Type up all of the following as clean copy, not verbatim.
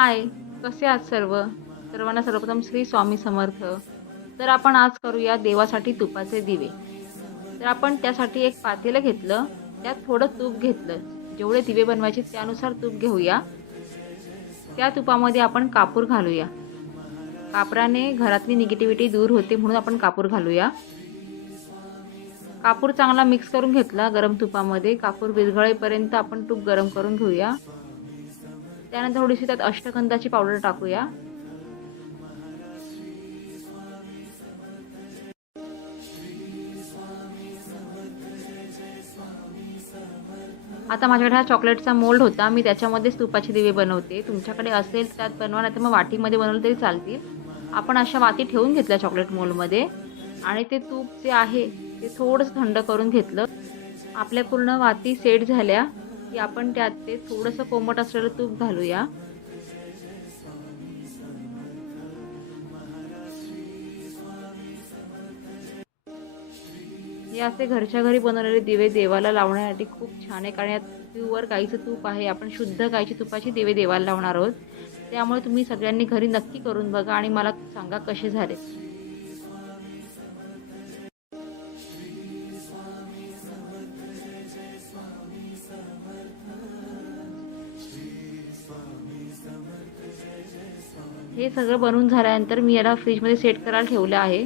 हाय, कसे आहात सर्व? सर्वांना सर्वप्रथम श्री स्वामी समर्थ. तर आपण आज करूया देवासाठी तुपाचे दिवे. तर आपण त्यासाठी एक पातेलं घेतलं, त्यात थोडं तूप घेतलं. जेवढे दिवे बनवायचे त्यानुसार तूप घेऊया. त्या तुपामध्ये आपण कापूर घालूया. कापराने घरातली निगेटिव्हिटी दूर होते म्हणून आपण कापूर घालूया. कापूर चांगला मिक्स करून घेतला गरम तुपामध्ये. कापूर विरघळेपर्यंत आपण तूप गरम करून घेऊया. त्यानंतर थोडीशी त्यात अष्टगंधाची पावडर टाकूया. आता माझ्याकडे हा चॉकलेटचा मोल्ड होता. मी त्याच्यामध्येच तुपाचे दिवे बनवते. तुमच्याकडे असेल त्यात बनवा, नाही तर मग वाटीमध्ये बनवलं तरी चालतील. आपण अशा वाती ठेवून घेतल्या चॉकलेट मोल्डमध्ये आणि ते तूप जे आहे ते थोडंसं थंड करून घेतलं. आपल्या पूर्ण वाती सेट झाल्या की आपण त्यात ते थोडंसं कोमट असलेलं तूप घालूया. हे असे घरच्या घरी बनवलेले दिवे देवाला लावण्यासाठी खूप छान आहे, कारण यात प्युअर गाईचं तूप आहे. आपण शुद्ध गाईच्या तुपाचे दिवे देवाला लावणार आहोत. त्यामुळे तुम्ही सगळ्यांनी घरी नक्की करून बघा आणि मला सांगा कसे झाले. हे सगळं बनवून झाल्यानंतर मी याला फ्रीजमध्ये सेट करायला ठेवलं आहे.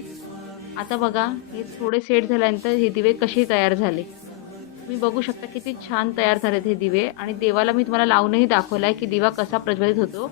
आता बघा, हे थोडे सेट झाल्यानंतर हे दिवे कसे तयार झाले. तुम्ही बघू शकता किती छान तयार झालेत हे दिवे. आणि देवाला मी तुम्हाला लावूनही दाखवलं आहे की दिवा कसा प्रज्वलित होतो.